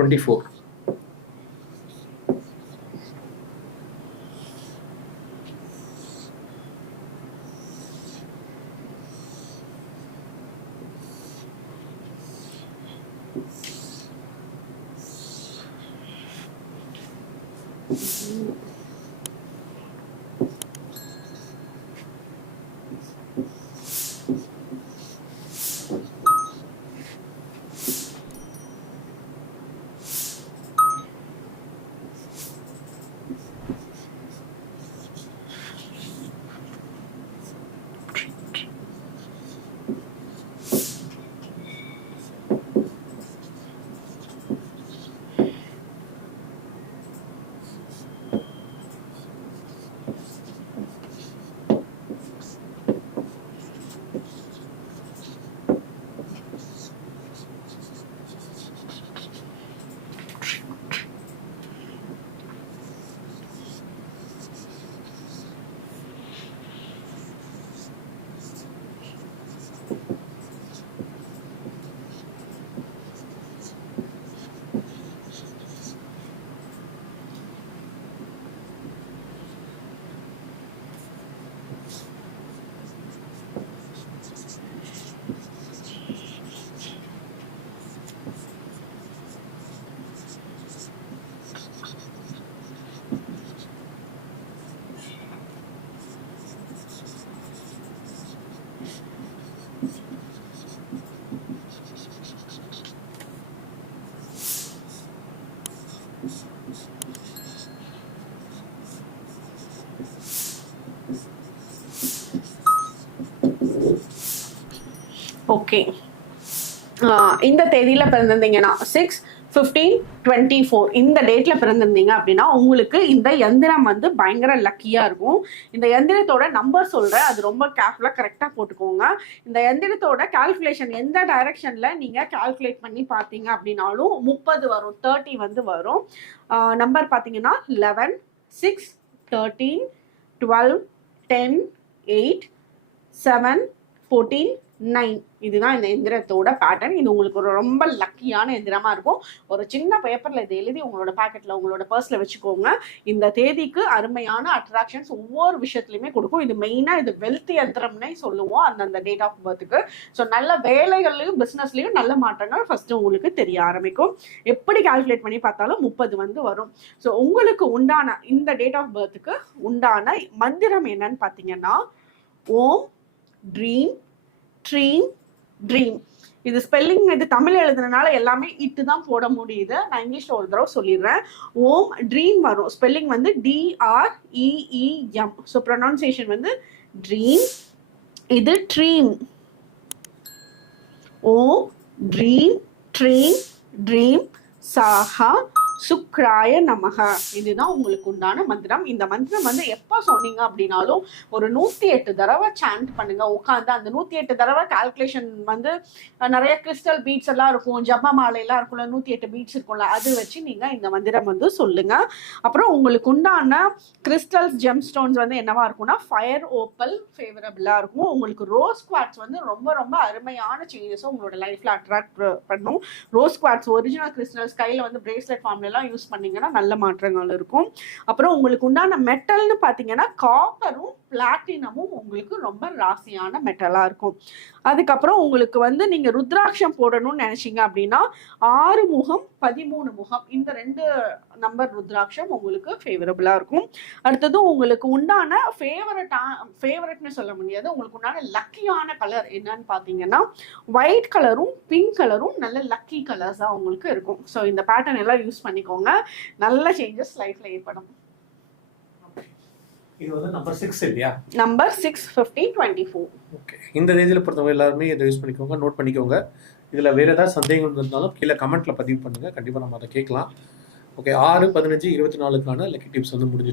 24. Okay, இந்த தேதியில் பிறந்திருந்தீங்கன்னா 6/15/24 இந்த டேட்ல பிறந்திருந்தீங்க அப்படின்னா உங்களுக்கு இந்த எந்திரம் வந்து பயங்கர லக்கியா இருக்கும். இந்த எந்திரத்தோட நம்பர் சொல்றேன், அது ரொம்ப கேர்ஃபுல்லா கரெக்டா போட்டுக்கோங்க. இந்த எந்திரத்தோட கால்குலேஷன் எந்த டைரக்ஷன்ல நீங்க கால்குலேட் பண்ணி பார்த்தீங்க அப்படின்னாலும் 30 வரும், 30 வந்து வரும். நம்பர் பார்த்தீங்கன்னா 11, 6, 13, 12, 10, 8, 7, 14, 9. இதுதான் இந்த எந்திரத்தோட பேட்டர்ன். இது உங்களுக்கு ஒரு ரொம்ப லக்கியான எந்திரமா இருக்கும். ஒரு சின்ன பேப்பர்ல இதை எழுதி உங்களோட பாக்கெட்ல உங்களோட பர்ஸ்ல வச்சுக்கோங்க. இந்த தேதிக்கு அருமையான அட்ராக்ஷன்ஸ் ஒவ்வொரு விஷயத்துலையுமே கொடுக்கும். இது மெயினா இது வெல்த் எந்திரம்னே சொல்லுவோம் அந்தந்த டேட் ஆஃப் பர்த்துக்கு. ஸோ நல்ல வேலைகள்லையும் பிஸ்னஸ்லையும் நல்ல மாற்றங்கள் ஃபர்ஸ்ட் உங்களுக்கு தெரிய ஆரம்பிக்கும். எப்படி கால்குலேட் பண்ணி பார்த்தாலும் 30 வந்து வரும். ஸோ உங்களுக்கு உண்டான இந்த டேட் ஆஃப் பர்த்துக்கு உண்டான மந்திரம் என்னன்னு பார்த்தீங்கன்னா ஓம் ட்ரீம் ட்ரீம் ட்ரீம். இது ஸ்பெல்லிங் இது தமிழ் எழுதுறதுனால எல்லாமே இட்டு தான் போட முடியுது. நான் இங்கிலீஷ்ல ஒரு தடவை சொல்லிடுறேன். ஓம் ட்ரீம் வரும், ஸ்பெல்லிங் வந்து DREEM. ஸோ ப்ரொனவுன்சியேஷன் வந்து ட்ரீம். இது ட்ரீம். ஓம் ட்ரீம் ட்ரீம் ட்ரீம் சாஹா சுக்ராய நமக. இதுதான் உங்களுக்கு உண்டான மந்திரம். இந்த மந்திரம் வந்து எப்போ சொன்னீங்க அப்படின்னாலும் ஒரு 108 தடவை சாண்ட் பண்ணுங்க உட்காந்து. அந்த 108 தடவை கால்குலேஷன் வந்து நிறைய கிறிஸ்டல் பீட்ஸ் எல்லாம் இருக்கும், ஜப்ப மாலையெல்லாம் இருக்கும்ல, 108 பீட்ஸ் இருக்கும்ல, அது வச்சு நீங்க இந்த மந்திரம் வந்து சொல்லுங்க. அப்புறம் உங்களுக்கு உண்டான கிறிஸ்டல்ஸ் ஜெம் ஸ்டோன்ஸ் வந்து என்னவா இருக்கும்னா ஃபயர் ஓப்பல் ஃபேவரபிளா இருக்கும். உங்களுக்கு ரோஸ் குவார்ட்ஸ் வந்து ரொம்ப ரொம்ப அருமையான சேஞ்சஸும் உங்களோட லைஃப்ல அட்ராக்ட் பண்ணும். ரோஸ் குவார்ட்ஸ் ஒரிஜினல் கிறிஸ்டல்ஸ் கையில வந்து பிரேஸ்லெட் ஃபார்ம்ல எல்லாம் யூஸ் பண்ணீங்கன்னா நல்ல மாற்றங்கள் இருக்கும். அப்புறம் உங்களுக்கு உண்டான மெட்டல்னு பார்த்தீங்கன்னா காப்பரும் பிளாட்டினமும் உங்களுக்கு ரொம்ப ராசியான மெட்டலா இருக்கும். அதுக்கப்புறம் உங்களுக்கு வந்து நீங்க ருத்ராட்சம் போடணும்னு நினைச்சீங்க அப்படின்னா 6 முகம் 13 முகம் இந்த 2 நம்பர் ருத்ராட்சம் உங்களுக்கு ஃபேவரபிளா இருக்கும். அடுத்தது உங்களுக்கு உண்டான ஃபேவரட்னு சொல்ல முடியாது, உங்களுக்கு உண்டான லக்கியான கலர் என்னன்னு பார்த்தீங்கன்னா ஒயிட் கலரும் பிங்க் கலரும் நல்ல லக்கி கலர்ஸாக உங்களுக்கு இருக்கும். ஸோ இந்த பேட்டர்ன் எல்லாம் யூஸ் பண்ணிக்கோங்க, நல்ல சேஞ்சஸ் லைஃப்ல ஏற்படும். இது வந்து நம்பர் 6 இல்லையா? நம்பர் 6/15/24. ஓகே, இந்த ரேஞ்சில் பொறுத்தவங்க எல்லாருமே இதை யூஸ் பண்ணிக்கோங்க, நோட் பண்ணிக்கோங்க. இதில் வேறு ஏதாவது சந்தேகம் இருந்தாலும் கீழே கமெண்ட்டில் பதிவு பண்ணுங்கள், கண்டிப்பாக நம்ம அதை கேட்கலாம். ஓகே, 6/15/24க்கான லக்கி டிப்ஸ் வந்து முடிஞ்சிச்சு.